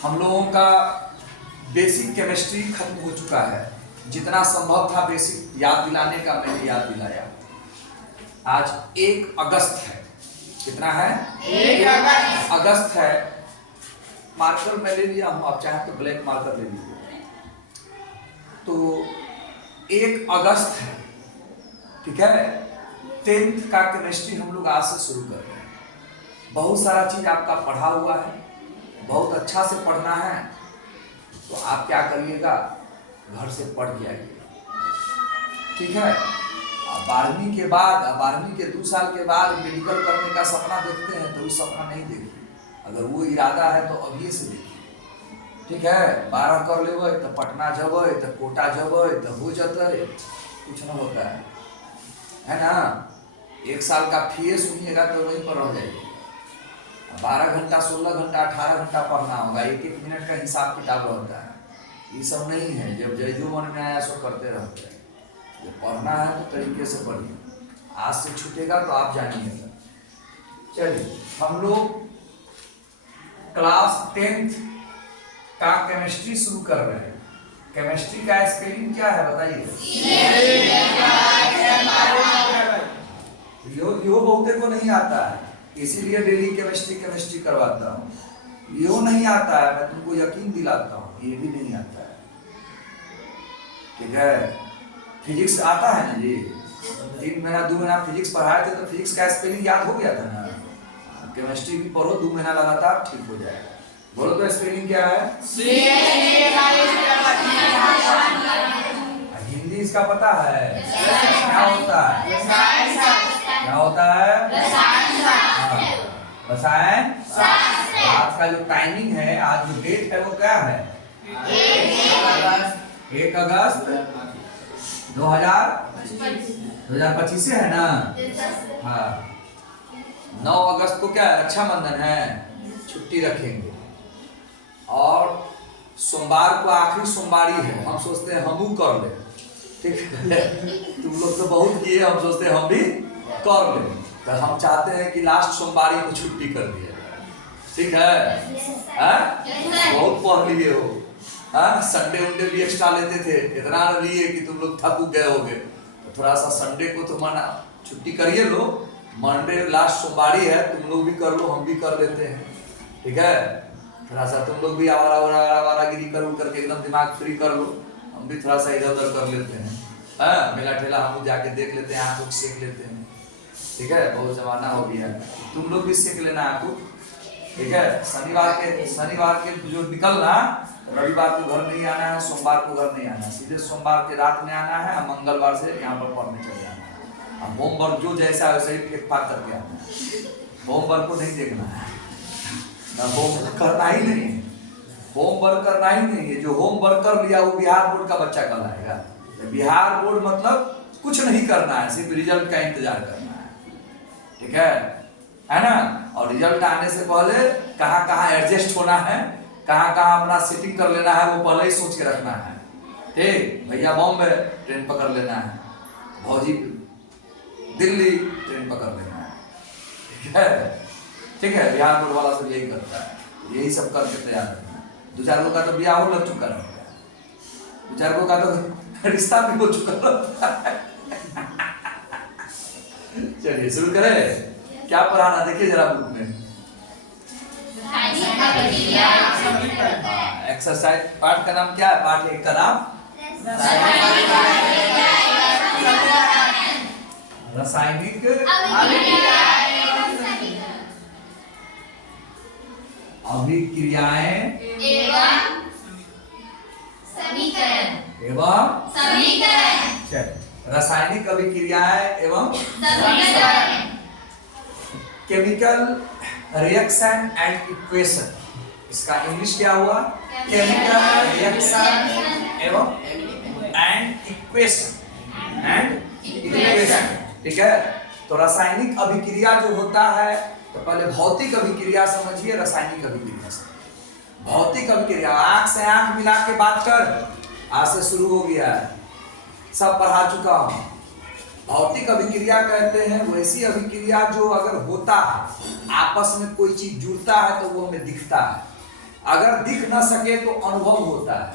हम लोगों का बेसिक केमिस्ट्री खत्म हो चुका है। जितना संभव था बेसिक याद दिलाने का मैंने याद दिलाया। आज 1 अगस्त है। कितना है? 1 अगस्त है। मार्कर मैं ले लिया हूँ, आप चाहें तो ब्लैक मार्कर ले लीजिए। तो 1 अगस्त है, ठीक है। 10th का केमिस्ट्री हम लोग आज से शुरू कर रहे हैं। बहुत सारा चीज आपका पढ़ा हुआ है, बहुत अच्छा से पढ़ना है। तो आप क्या करिएगा, घर से पढ़ के आइए, ठीक है। 12वीं के बाद, 12वीं के 2 साल के बाद मेडिकल करने का सपना देखते हैं तो वो सपना नहीं देखिए। अगर वो इरादा है तो अभी से देखिए, ठीक है। 12 कर लेबै तो पटना जबै तो कोटा जबै तो हो जाते, कुछ ना होता है ना। 1 साल का फीस सुनिएगा तो वहीं पर रह जाइए। 12 घंटा 16 घंटा 18 घंटा पढ़ना होगा, 1-1 मिनट का हिसाब किताब रहता है। ये सब नहीं है, जब जो मन में आया सो करते रहते हैं। जब पढ़ना है तो तरीके से पढ़िए। आज से छूटेगा तो आप जानिएगा। चलिए, हम लोग क्लास 10th का केमिस्ट्री शुरू कर रहे हैं। केमिस्ट्री का स्पेलिंग क्या है बताइए? यो बहुते को नहीं आता है, इसीलिए डेली केमिस्ट्री करवाता हूँ। यो नहीं आता है, मैं तुमको यकीन दिलाता हूँ, ये भी नहीं आता है, ठीक है। फिजिक्स आता है ना जी, 3 महीना 2 महीना फिजिक्स पढ़ाए थे तो फिजिक्स का स्पेलिंग याद हो गया था ना। केमिस्ट्री भी पढ़ो 2 महीना लगातार, ठीक हो जाएगा। बोलो तो स्पेलिंग क्या है? हिंदी इसका पता है? क्या होता है? क्या होता है? रसायन। आज का जो टाइमिंग है, आज जो डेट है वो क्या है? 1 अगस्त 2025 से है ना। हाँ, 9 अगस्त को क्या है? रक्षाबंधन है, छुट्टी रखेंगे। और सोमवार को आखिरी सोमवारी है, हम सोचते हैं हम कर ले, ठीक है। तुम लोग तो बहुत किए, हम सोचते हैं हम भी कर ले। तो हम चाहते हैं कि लास्ट सोमवारी को छुट्टी कर दिया, ठीक है। बहुत पढ़ लिए हो, संडे उंडे भी एक्स्ट्रा लेते थे, इतना लिए कि तुम लोग थक गए होगे। तो थोड़ा सा संडे को तो मना छुट्टी करिए लो। मंडे लास्ट सोमवारी है, तुम लोग भी कर लो, हम भी कर लेते हैं, ठीक है। थोड़ा सा तुम लोग भी आवारागिरी करके एकदम दिमाग फ्री कर लो, हम भी थोड़ा सा इधर उधर कर लेते हैं। मेला ठेला हम जाके देख लेते हैं, आँख सेक लेते हैं, ठीक है। बहुत जमाना हो गया, तुम लोग भी सीख लेना आपको, ठीक है। शनिवार के जो निकलना, रविवार को घर नहीं आना है, सोमवार को घर नहीं आना है, सीधे सोमवार के रात में आना है, मंगलवार से यहाँ पर पढ़ने चले जाना है। अब होमवर्क जो जैसा वैसे ही फेंक फाक करके आना है, होमवर्क को नहीं देखना है, होमवर्क करना ही नहीं है, होमवर्क करना ही नहीं है। जो होमवर्क कर लिया वो बिहार बोर्ड का बच्चा कहलाएगा। बिहार बोर्ड मतलब कुछ नहीं करना है, सिर्फ रिजल्ट का इंतजार करना है, ठीक है ना। और रिजल्ट आने से पहले कहाँ कहाँ एडजस्ट होना है, कहाँ कहाँ अपना सेटिंग कर लेना है, वो पहले ही सोच के रखना है, ठीक। भैया बॉम्बे ट्रेन पकड़ लेना है, भौजी दिल्ली ट्रेन पकड़ लेना है, ठीक है। बिहार बोर्ड वाला सब यही करता है, यही सब करके तैयार रखना है। 2-4 लोग का तो ब्याह हो लग चुका रहता है, 2-4 लोग का तो रिश्ता भी हो चुका रहता है। चलिए शुरू करें। क्या पढ़ाना देखिए जरा बुक में। एक्सरसाइज पार्ट का नाम क्या है? पार्ट 1 का नाम रासायनिक अभिक्रियाएं एवं समीकरण। रासायनिक अभिक्रियाएं एवं केमिकल रिएक्शन एंड इक्वेशन। इसका इंग्लिश क्या हुआ? केमिकल रिएक्शन एवं इक्वेशन, ठीक है। तो रासायनिक अभिक्रिया जो होता है, तो पहले भौतिक अभिक्रिया समझिए, रासायनिक अभिक्रिया समझिए। भौतिक अभिक्रिया आंख से आंख मिला के बात कर, आज से शुरू हो गया है, सब पढ़ा चुका हूं। भौतिक अभिक्रिया कहते हैं वैसी अभिक्रिया जो अगर होता है, आपस में कोई चीज जुड़ता है तो वो हमें दिखता है। अगर दिख ना सके तो अनुभव होता है,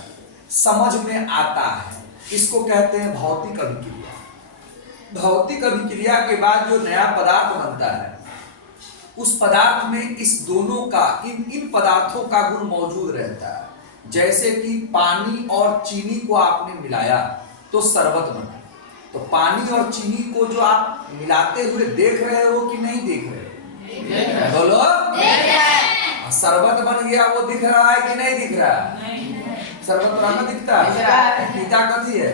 समझ में आता है, इसको कहते हैं भौतिक अभिक्रिया। भौतिक अभिक्रिया के बाद जो नया पदार्थ बनता है, उस पदार्थ में इस दोनों का, इन पदार्थों का गुण मौजूद रहता है। जैसे कि पानी और चीनी को आपने मिलाया तो शरबत बना। तो पानी और चीनी को जो आप मिलाते हुए देख रहे हो कि नहीं देख रहे हो? बोलो। शरबत बन गया, वो दिख रहा है कि नहीं दिख रहा है? शरबत पुराना दिखता है, पीता कथी है?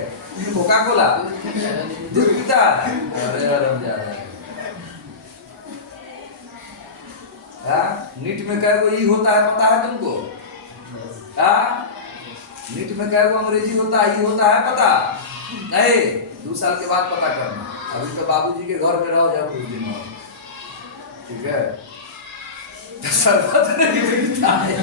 कोका कोला दूध पीता है। नीट में क्या ई होता है पता है तुमको? नीट में क्या अंग्रेजी होता है, ई होता है पता नहीं? 2 साल के बाद पता करना। अभी तो बाबूजी के घर में रहो, जाओ कुछ दिन और, ठीक है? शरबत नहीं पीता है।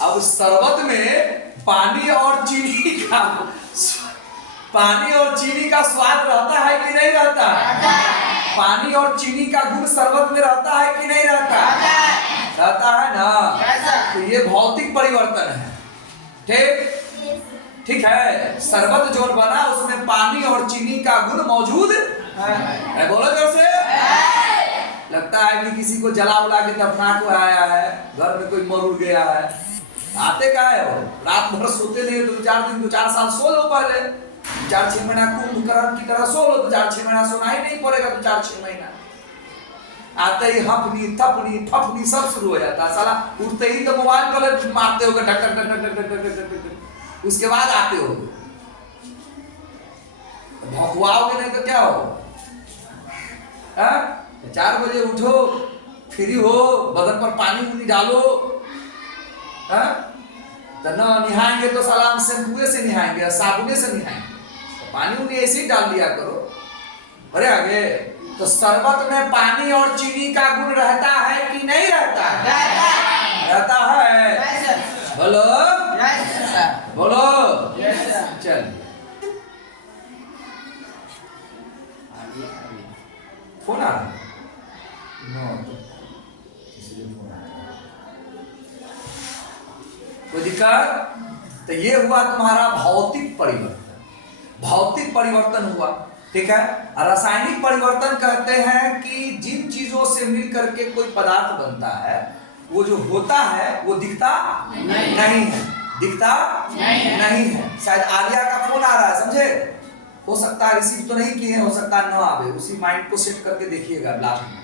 अब शरबत में पानी और चीनी का स्वाद रहता है कि नहीं रहता? पानी और चीनी का गुण शरबत में रहता है कि नहीं रहता? रहता है ना। तो ये भौतिक परिवर्तन है। ठीक है। शरबत जो बना उसमें पानी और चीनी का गुण मौजूद है। बोलो जोर से। लगता है कि किसी को जला उला के दफना को आया है, घर में कोई मर उड़ गया है। आते का है वो, रात भर सोते नहीं, 2-4 दिन 2-4 साल सो लो पहले, 4-6 महीना कुंभकर्ण की तरह सो लो, तो 4-6 महीना सोना ही नहीं पड़ेगा। तो 4-6 महीना आते ही हपनी थपनी फपनी सब शुरू हो जाता है। साला उठते ही तो मोबाइल पर मारते हो, टक टक टक टक टक टक टक, उसके बाद आते हो। भौंकवाओगे नहीं तो क्या हो? 4 बजे उठो, फ्री हो, बदन पर पानी डालो। तो न नहाएंगे तो सलाम शैम्पूए से नहाएंगे, साबुने से नहाएंगे, तो पानी उन्हें ऐसे ही डाल दिया करो। अरे आगे तो शरबत में पानी और चीनी का गुण रहता है कि नहीं रहता? रहता है। बोलो बोलो। चल फोन आ रहा कोई दिक्कत? तो ये हुआ तुम्हारा भौतिक परिवर्तन। भौतिक परिवर्तन हुआ, ठीक है। रासायनिक परिवर्तन कहते हैं कि जिन चीजों से मिल करके कोई पदार्थ बनता है, वो जो होता है वो दिखता नहीं है, दिखता नहीं है। शायद आलिया का फोन आ रहा है, समझे? हो सकता है रिसीव तो नहीं किए, हो सकता है न आवे, उसी माइंड को सेट करके देखिएगा लास्ट में।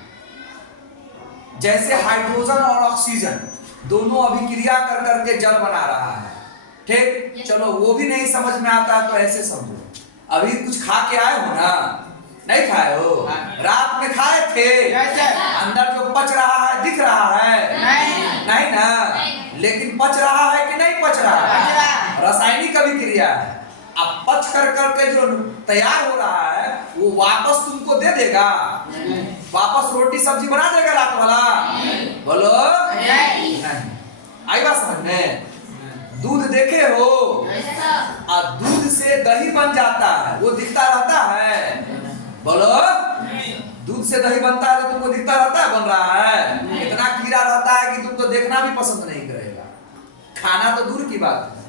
जैसे हाइड्रोजन और ऑक्सीजन दोनों अभिक्रिया कर करके जल बना रहा है, ठीक। चलो वो भी नहीं समझ में आता तो ऐसे समझो, अभी कुछ खा के आए हो ना? नहीं खाए हो? रात में खाए थे, अंदर जो पच रहा है दिख रहा है? नहीं ना। लेकिन पच रहा है कि नहीं पच रहा है? रासायनिक अभिक्रिया है। अब पच कर करके जो तैयार हो रहा है वो वापस तुमको दे देगा? वापस रोटी सब्जी बना देगा रात वाला? बोलो नहीं। आई बात समझ में? दूध देखे हो? और दूध से दही बन जाता है, वो दिखता रहता है? बोलो। दूध से दही बनता है तो तुमको दिखता रहता है बन रहा है? इतना कीड़ा रहता है कि तुमको देखना भी पसंद नहीं करेगा, खाना तो दूर की बात है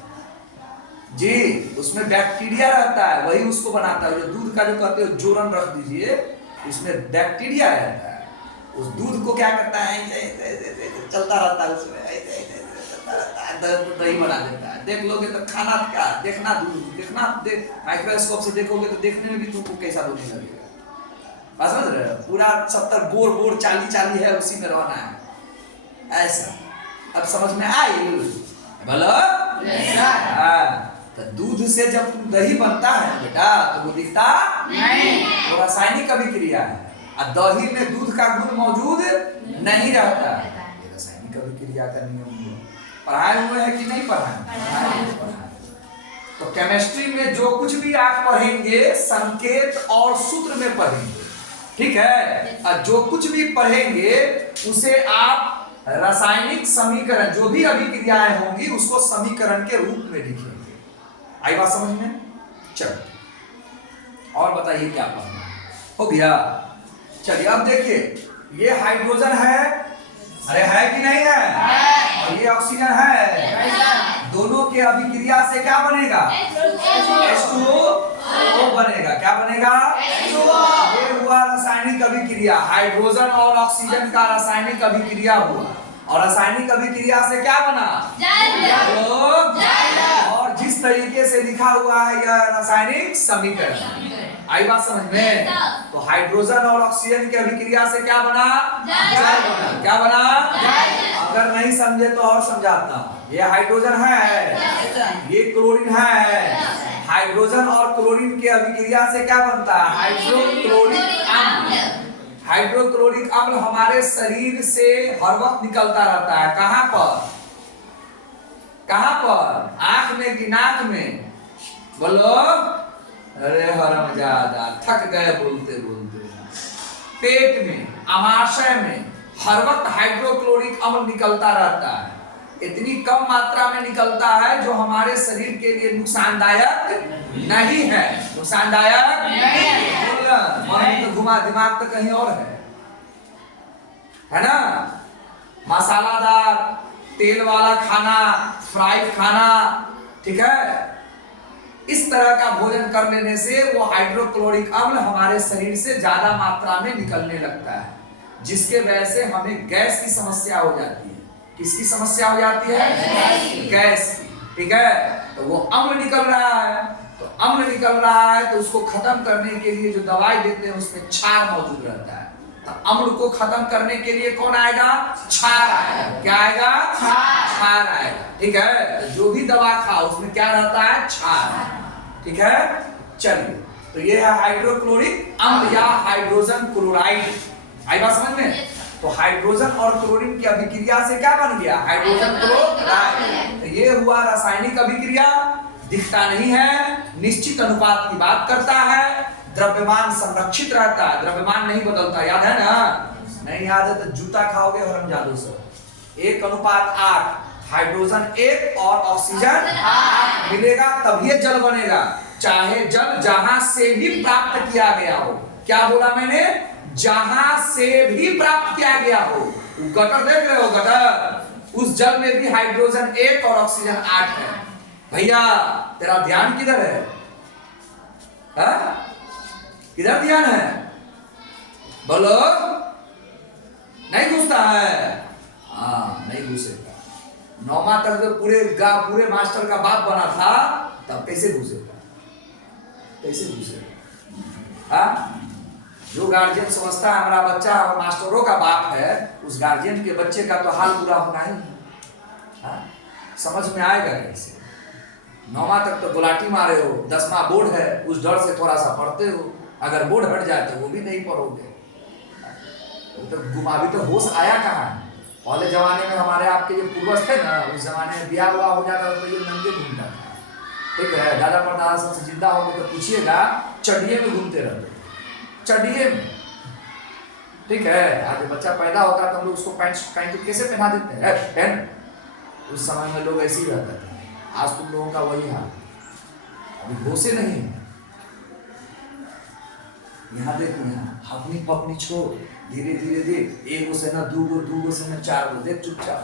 जी। उसमें बैक्टीरिया रहता है, वही उसको बनाता है। जो दूध का जो कहते हो जोरन रख दीजिए, उसमें बैक्टीरिया रहता है। उस दूध को क्या करता है, चलता रहता है, उसमें दही बना देता है। देख लोगे तो खाना क्या देखना, दूध देखना, माइक्रोस्कोप से देखोगे तो देखने में भी तुमको कैसा दूध लगेगा। समझ रहे हो? पूरा 70 बोर 40 है, उसी में रहना है ऐसा। अब समझ में आई? बोलो। तो दूध से जब तुम दही बनता है बेटा तो वो दिखता नहीं, वो रासायनिक अभिक्रिया है। और दही में दूध का गुण मौजूद नहीं रहता। ये रासायनिक अभिक्रिया का नियम पढ़ाए हुए है कि नहीं पढ़ाए? तो केमिस्ट्री में जो कुछ भी आप पढ़ेंगे संकेत और सूत्र में पढ़ेंगे, ठीक है। और जो कुछ भी पढ़ेंगे उसे आप रासायनिक समीकरण, जो भी अभिक्रियाएं होंगी उसको समीकरण के रूप में लिखेंगे। आई बात समझ में? चलो और बताइए क्या पढ़ना हो गया। चलिए अब देखिए, ये हाइड्रोजन है, अरे है कि नहीं है, और ये ऑक्सीजन है, दोनों के अभिक्रिया से क्या बनेगा, H2O बनेगा। क्या बनेगा, ये हुआ रासायनिक अभिक्रिया, हाइड्रोजन और ऑक्सीजन का रासायनिक अभिक्रिया हुआ, और रासायनिक अभिक्रिया से क्या बना, और जिस तरीके से लिखा हुआ है यह रासायनिक समीकरण, आई बात समझ में। तो हाइड्रोजन और ऑक्सीजन की अभिक्रिया से क्या बना, क्या बना, अगर नहीं समझे तो और समझाता हूं। ये हाइड्रोजन है, ये क्लोरीन है, हाइड्रोजन और क्लोरीन की अभिक्रिया से क्या बनता है, हाइड्रोक्लोरिक अम्ल। हाइड्रोक्लोरिक अम्ल हमारे शरीर से हर वक्त निकलता रहता है, कहां पर, कहां पर, आंख में कि नाक में, बोलो, अरे हरामजादा थक गए बोलते बोलते, पेट में, आमाशय में हर वक्त हाइड्रोक्लोरिक अम्ल निकलता रहता है, इतनी कम मात्रा में निकलता है जो हमारे शरीर के लिए नुकसानदायक नहीं है, नुकसानदायक नहीं, तो घुमा दिमाग तो कहीं और है ना। मसालादार तेल वाला खाना, फ्राई खाना, ठीक है, इस तरह का भोजन कर लेने से वो हाइड्रोक्लोरिक अम्ल हमारे शरीर से ज्यादा मात्रा में निकलने लगता है, जिसके वजह से हमें गैस की समस्या हो जाती है। किसकी समस्या हो जाती है, गैस की, ठीक है। तो वो अम्ल निकल रहा है, तो अम्ल निकल रहा है तो उसको खत्म करने के लिए जो दवाई देते हैं उसमें क्षार मौजूद रहता है, तो अम्ल को खत्म करने के लिए कौन आएगा, क्षार आएगा। क्या आएगा, क्षार आएगा, ठीक है। जो भी दवा खाओ उसमें क्या रहता है, क्षार, ठीक है। चलिए, तो ये है हाइड्रोक्लोरिक अम्ल या हाइड्रोजन क्लोराइड, आई बात समझ में। तो हाइड्रोजन और क्लोरीन की अभिक्रिया से क्या बन गया, हाइड्रोजन क्लोराइड। तो ये हुआ रासायनिक अभिक्रिया, दिखता नहीं है, निश्चित अनुपात की बात करता है, द्रव्यमान संरक्षित रहता है, द्रव्यमान नहीं बदलता, याद है ना, नहीं याद है तो जूता खाओगे हरामजादों से। 1:8 हाइड्रोजन 1 और ऑक्सीजन 8 मिलेगा तभी जल बनेगा, चाहे जल जहां से भी प्राप्त किया गया हो। क्या बोला मैंने, जहां से भी प्राप्त किया गया हो। गटर देख रहे हो, गटर, उस जल में भी हाइड्रोजन 1 और ऑक्सीजन 8 है। भैया तेरा ध्यान किधर है, किधर ध्यान है, बोलो, नहीं घुसता है, हाँ नहीं घुसेगा। 9वां तक तो पूरे मास्टर का बाप बना था, तब कैसे घुसेगा, कैसे घुसेगा। जो गार्जियन समझता है हमारा बच्चा मास्टरों का बाप है, उस गार्जियन के बच्चे का तो हाल बुरा होना ही है, समझ में आएगा कैसे। 9वां तक तो गुलाटी मारे हो, 10वां बोर्ड है, उस डर से थोड़ा सा पढ़ते हो, अगर बोर्ड हट जाए तो वो भी नहीं पढ़ोगे। तो अभी तो होश आया कहाँ है। पहले जमाने में हमारे आपके जो पूर्वज थे ना, उस जमाने में ब्याह हुआ हो जाता तो ये नंगे घूमता था, ठीक है। दादा परदादा सबसे जिंदा हो तो पूछिएगा, चढ़िए में घूमते रहते, चढ़िए में, ठीक है। आज बच्चा पैदा होता तो हम लोग उसको पैंट कैसे पहना देते हैं, पहन। उस समय में लोग ऐसे ही रहते थे, आज तुम लोगों का वही हाल, अभी होशे नहीं है। यहाँ देख, यहाँ हपनी पपनी छोड़, धीरे धीरे देख, 1 से ना 2 गो, 2 से ना 4 गो, देख चुपचाप।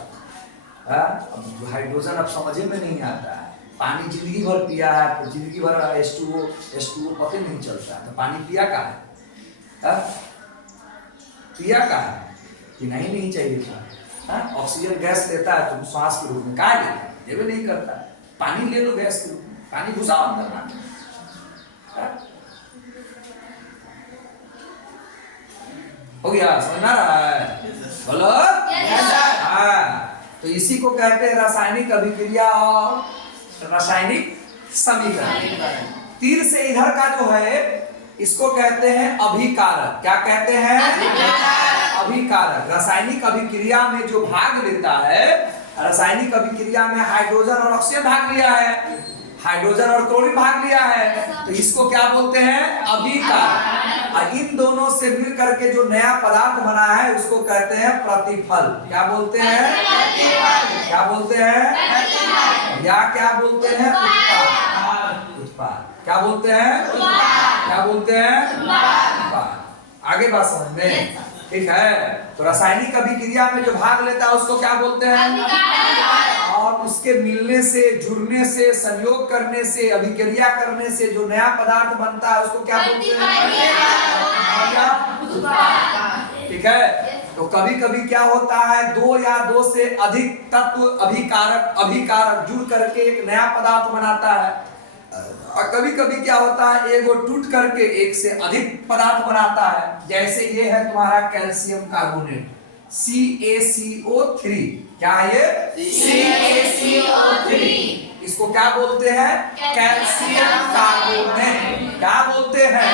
अब हाइड्रोजन अब समझे में नहीं आता है, पानी जिंदगी भर पिया है, जिंदगी भर H2O पता नहीं चलता, तो पानी पिया का है, पिया का है कि नहीं चाहिए था। ऑक्सीजन गैस लेता है तुम श्वास के रूप में, कहा लेता है, देवे नहीं करता है। पानी ले लो गैस के रूप में, पानी घुसाओ अंदर ना, हो गया, समझ आ रहा है, बोलो। तो इसी को कहते हैं रासायनिक अभिक्रिया और रासायनिक समीकरण। तीर से इधर का जो है इसको कहते हैं अभिकारक। क्या कहते हैं, अभिकारक। रासायनिक अभिक्रिया में जो भाग लेता है, रासायनिक अभिक्रिया में हाइड्रोजन और ऑक्सीजन भाग लिया है, हाइड्रोजन और क्लोरीन भाग लिया है, तो इसको क्या बोलते हैं, अभिकारक। और इन दोनों से मिल करके जो नया पदार्थ बना है उसको कहते हैं प्रतिफल। क्या बोलते हैं, प्रतिफल। क्या बोलते हैं, या क्या बोलते हैं, उत्पाद। उत्पाद क्या बोलते हैं, उत्पाद। क्या बोलते हैं? उत्पाद। आगे बात समझ में? ठीक है। तो रासायनिक अभिक्रिया में जो भाग लेता है उसको क्या बोलते हैं? और उसके मिलने से, जुड़ने से, संयोग करने से, अभिक्रिया करने से जो नया पदार्थ बनता है उसको क्या बोलते हैं? ठीक है। तो कभी कभी क्या होता है, दो या दो से अधिक तत्व अभिकारक जुड़ करके एक नया पदार्थ बनाता है। और कभी कभी क्या होता है, एगो टूट करके एक से अधिक पदार्थ बनाता है। जैसे ये है तुम्हारा कैल्शियम कार्बोनेट, CaCO3। क्या है ये? CaCO3। इसको क्या बोलते हैं? Calcium carbonate. क्या बोलते हैं?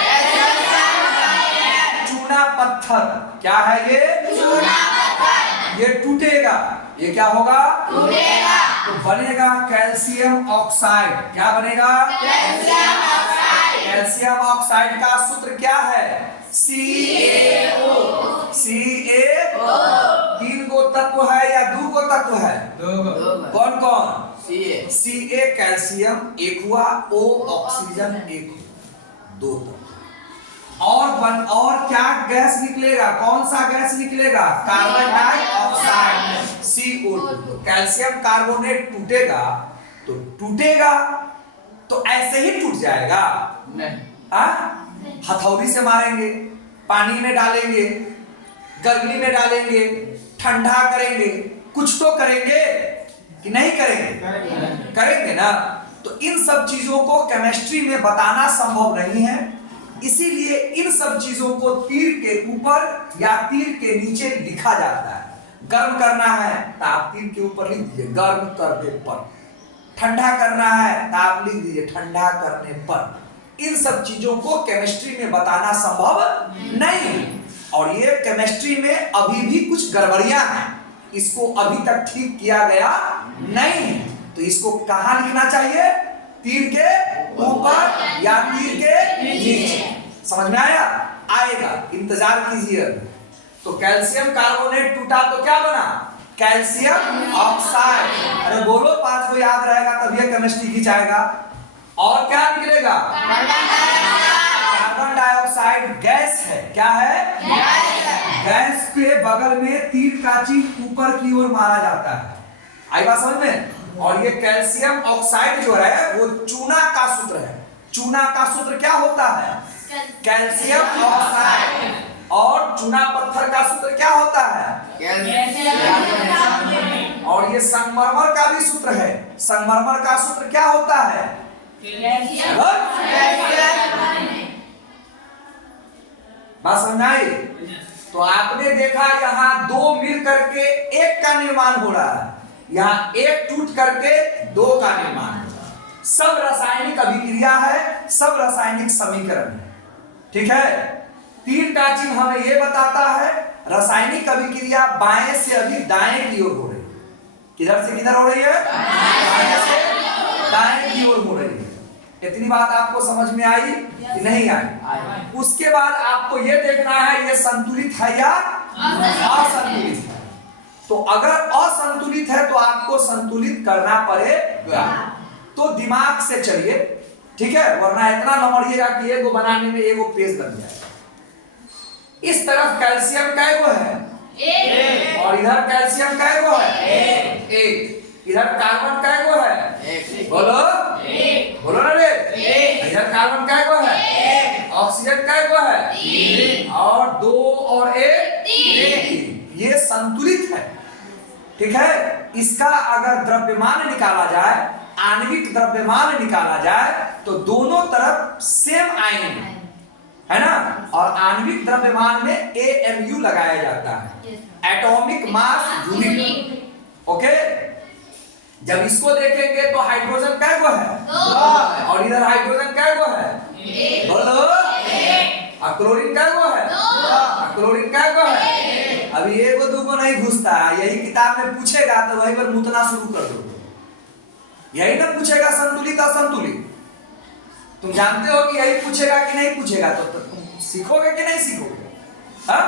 चूना पत्थर। क्या है ये? चूना पत्थर। ये टूटेगा, ये क्या होगा? टूटेगा। तो बनेगा कैल्शियम ऑक्साइड। क्या बनेगा? Calcium oxide. कैल्शियम ऑक्साइड का सूत्र क्या है? CaO। CaO। 3 गो तत्व है या 2 गो तत्व है? 2 गो। कौन कौन? Ca कैल्शियम एक हुआ, O ऑक्सीजन एक हुआ, 2 तत्व। और क्या गैस निकलेगा? कौन सा गैस निकलेगा? Carbon dioxide, CO2। Calcium carbonate टूटेगा तो ऐसे ही टूट जाएगा? नहीं। हथौड़ी से मारेंगे, पानी में डालेंगे, गर्मी में डालेंगे, ठंडा करेंगे, कुछ तो करेंगे कि नहीं करेंगे? करेंगे ना। तो इन सब चीजों को केमिस्ट्री में बताना संभव नहीं है, इसीलिए इन सब चीजों को तीर के ऊपर या तीर के नीचे लिखा जाता है। गर्म करना है तो आप तीर के ऊपर लिख दीजिए गर्म करने पर, ठंडा करना है तो आप लिख दीजिए ठंडा करने पर। इन सब चीजों को केमिस्ट्री में बताना संभव नहीं, और ये केमिस्ट्री में अभी भी कुछ गड़बड़ियां हैं, इसको अभी तक ठीक किया गया नहीं। तो इसको कहां लिखना चाहिए? तीर के ऊपर या तीर के नीचे। समझ में आया? आएगा, इंतजार कीजिए। तो कैल्शियम कार्बोनेट टूटा तो क्या बना? Calcium oxide. अरे बोलो, 5 को याद रहेगा तभी केमिस्ट्री खिंचाएगा। और क्या निकलेगा? कार्बन डाइऑक्साइड गैस है। क्या है? गैस के बगल में तीर का चिन्ह ऊपर की ओर मारा जाता है। आई बात समझ में? और ये कैल्शियम ऑक्साइड जो है वो चूना का सूत्र है। चूना का सूत्र क्या होता है? Calcium oxide. और चूना पत्थर का सूत्र क्या होता है? और ये संगमरमर का भी सूत्र है। संगमरमर का सूत्र क्या होता है? बात समझ आई? तो आपने देखा यहाँ 2 मिल करके 1 का निर्माण हो रहा है, यहाँ 1 टूट करके 2 का निर्माण हो रहा है। सब रासायनिक अभिक्रिया है, सब रासायनिक समीकरण है। ठीक है। तीर का चिन्ह हमें यह बताता है रासायनिक अभिक्रिया बाएं से अभी दाएं की ओर हो रही है। किधर से किधर हो रही है? बाएं से दाएं की ओर हो रही है। इतनी बात आपको समझ में आई कि नहीं आई? उसके बाद आपको यह देखना है ये संतुलित है या असंतुलित है। तो अगर असंतुलित है तो आपको संतुलित करना पड़ेगा। तो दिमाग से चलिए, ठीक है, वरना इतना लमड़िएगा कि एगो बनाने में एगो पेज बन जाए। इस तरफ कैल्शियम कैगो है? 1। और इधर कैल्शियम कैगो है? 1। इधर कार्बन कैगो है? 1। बोलो 1। बोलो ना रे। इधर कार्बन कैगो है? 1। ऑक्सीजन कैगो है? 3। और 2 और 1 3। ये संतुलित है। ठीक है। इसका अगर द्रव्यमान निकाला जाए, आणविक द्रव्यमान निकाला जाए, तो दोनों तरफ सेम आएंगे, है ना। और आणविक द्रव्यमान में AMU लगाया जाता है, एटॉमिक मास यूनिट। ओके। जब इसको देखेंगे तो हाइड्रोजन कैगो है? 2। और इधर हाइड्रोजन कैगो है? 1। बोलो 1। और क्लोरीन कैगो है? 2। क्लोरीन कैगो है? अभी एगो दूगो नहीं घुसता है। यही किताब में पूछेगा तो वहीं पर मुतना शुरू कर दो। यही ना पूछेगा संतुलित असंतुलित। तुम जानते हो कि यही पूछेगा कि नहीं पूछेगा, तो तुम सीखोगे कि नहीं सीखोगे? हाँ?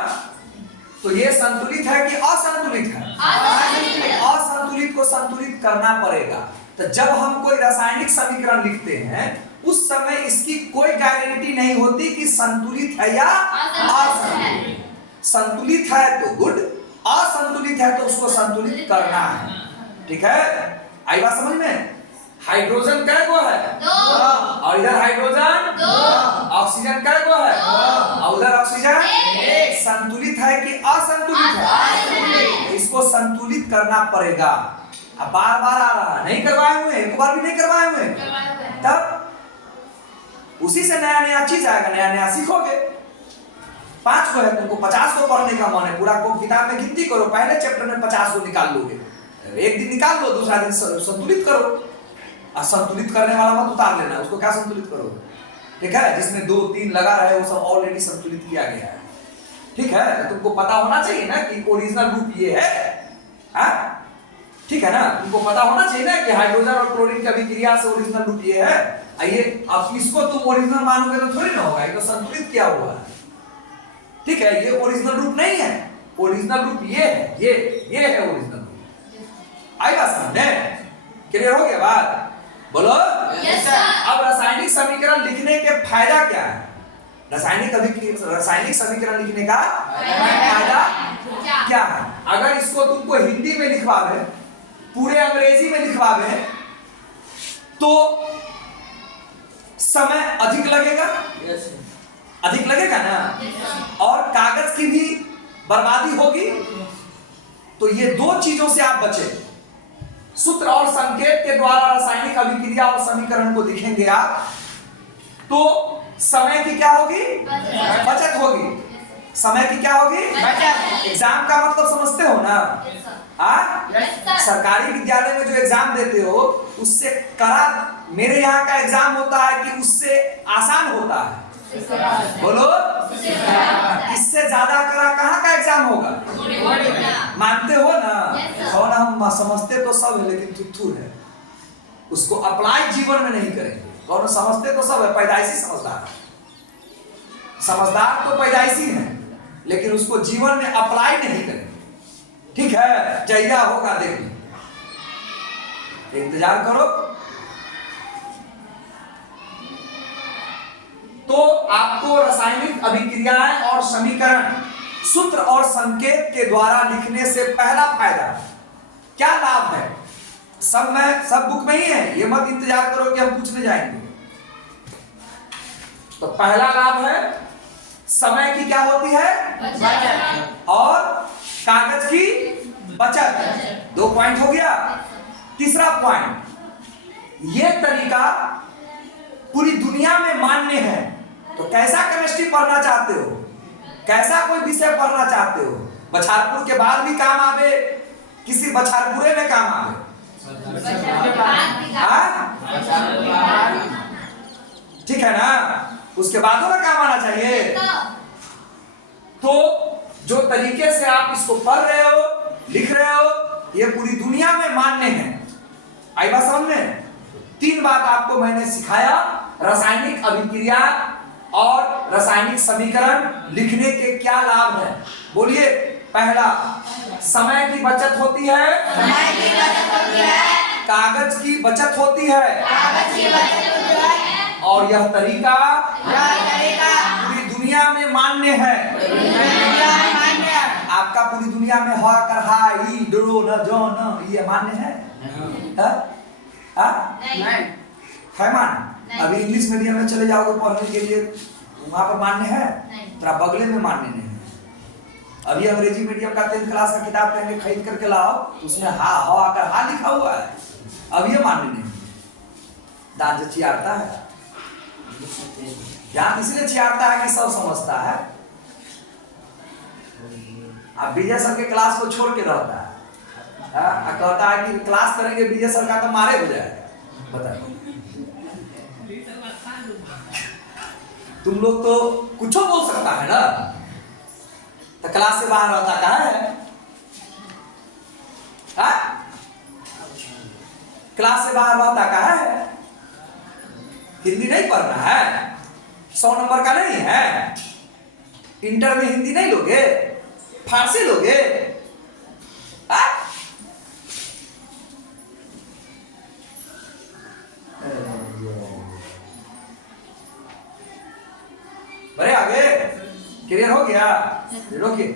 तो ये संतुलित है कि असंतुलित है? असंतुलित को संतुलित करना पड़ेगा। तो जब हम कोई रासायनिक समीकरण लिखते हैं उस समय इसकी कोई गारंटी नहीं होती कि संतुलित है या असंतुलित। संतुलित है तो गुड, असंतुलित है तो उसको संतुलित करना है। ठीक है, आई बात समझ में? हाइड्रोजन कै गो है? दो। और इधर हाइड्रोजन दो। ऑक्सीजन कै गो है? दो। और उधर ऑक्सीजन एक। संतुलित है कि असंतुलित है? इसको संतुलित करना पड़ेगा। अब बार बार आ रहा है, नहीं करवाए हुए, एक बार भी नहीं करवाए हुए, तब उसी से नया नया चीज आएगा, नया नया सीखोगे। 5 को है, तुमको 50 को पढ़ने का मन है, पूरा को किताब में गिनती करो, पहले चैप्टर में 50 को निकाल लोगे, एक दिन निकाल लो, दूसरा दिन संतुलित करो। असंतुलित करने वाला मत उतार लेना, उसको क्या संतुलित करोगे? ठीक है, जिसमें 2 3 लगा रहे वो सब ऑलरेडी संतुलित किया गया है। ठीक है, तो तुमको पता होना चाहिए ना कि ओरिजिनल रूप ये है। ठीक है ना, तुमको पता होना चाहिए ना कि हाइड्रोजन और क्लोरीन की अभिक्रिया से ओरिजिनल रूप ये है। आइए, अब इसको तुम ओरिजिनल मानोगे तो थोड़ी ना होगा, ये तो संतुलित किया हुआ है। ठीक है, ये ओरिजिनल रूप नहीं है, ओरिजिनल रूप ये है, ये है ओरिजिनल रूप। आएगा समझ? क्लियर हो गया बात? बोलो यस सर। अब रासायनिक समीकरण लिखने के फायदा क्या है? रासायनिक समीकरण लिखने का फायदा क्या है? अगर इसको तुमको हिंदी में लिखवावे, पूरे अंग्रेजी में लिखवावे, तो समय अधिक लगेगा। अधिक लगेगा ना, और कागज की भी बर्बादी होगी। तो ये 2 चीजों से आप बचे। सूत्र और संकेत के द्वारा रासायनिक अभिक्रिया और समीकरण को लिखेंगे आप, तो समय की क्या होगी? बचत होगी। समय की क्या होगी? बचत। एग्जाम का मतलब समझते हो ना? सरकारी विद्यालय में जो एग्जाम देते हो, उससे कड़ा मेरे यहाँ का एग्जाम होता है कि उससे आसान होता है। बोलो, इससे ज्यादा कड़ा कहाँ का एग्जाम होगा? मानते हो ना? और हम समझते तो सब है, लेकिन थुथुर है, उसको अप्लाई जीवन में नहीं करेंगे। कौन समझते तो सब है, पैदाइशी समझदार, समझदार तो पैदाइशी है, लेकिन उसको जीवन में अप्लाई नहीं करेंगे। ठीक है, जहिया होगा देख लो, इंतजार करो। तो आपको रासायनिक अभिक्रियाएं और समीकरण सूत्र और संकेत के द्वारा लिखने से पहला फायदा क्या लाभ है? सब बुक में ही है, ये मत इंतजार करो कि हम पूछने जाएंगे। तो पहला लाभ है समय की क्या होती है? बचत। और कागज की बचत। 2 पॉइंट हो गया। तीसरा पॉइंट, ये तरीका पूरी दुनिया में मान्य है। तो कैसा केमिस्ट्री पढ़ना चाहते हो, कैसा कोई विषय पढ़ना चाहते हो, बछारपुर के बाद भी काम आवे, किसी बछारपुरे में काम आवे, ठीक है ना, उसके बाद में काम आना चाहिए। तो जो तरीके से आप इसको पढ़ रहे हो, लिख रहे हो, ये पूरी दुनिया में मान्य है। आई बात समझ में? 3 बात आपको मैंने सिखाया, रासायनिक अभिक्रिया और रासायनिक समीकरण लिखने के क्या लाभ है। बोलिए। पहला, समय की बचत होती है, कागज की बचत होती है, और यह तरीका पूरी दुनिया में मान्य है। आपका पूरी दुनिया में हो कर हाई डरो न जो न, ये मान्य है? है मान? अभी इंग्लिश मीडियम में चले जाओगे पढ़ने के लिए, वहां पर मान्य है? तेरा बगले में मान्य नहीं है। अभी अंग्रेजी मीडियम का 10th क्लास का किताब कहेंगे खरीद करके लाओ, उसमें हा आकर हा लिखा हुआ है, अब ये मान्य नहीं। दांत चियारता है, यहाँ इसलिए चियारता है कि सब समझता है। अब विजय सर के क्लास को छोड़ के रहता है, कहता है कि क्लास करेंगे विजय सर का तो मारे हो जाएगा। बताओ, तुम लोग तो कुछ बोल सकता है ना, तो क्लास से बाहर रहता कहाँ है? क्लास से बाहर रहता कहाँ है? हिंदी नहीं पढ़ना है? 100 नंबर का नहीं है? इंटर में हिंदी नहीं लोगे? फारसी लोगे? क्लियर हो गया? रोकिए।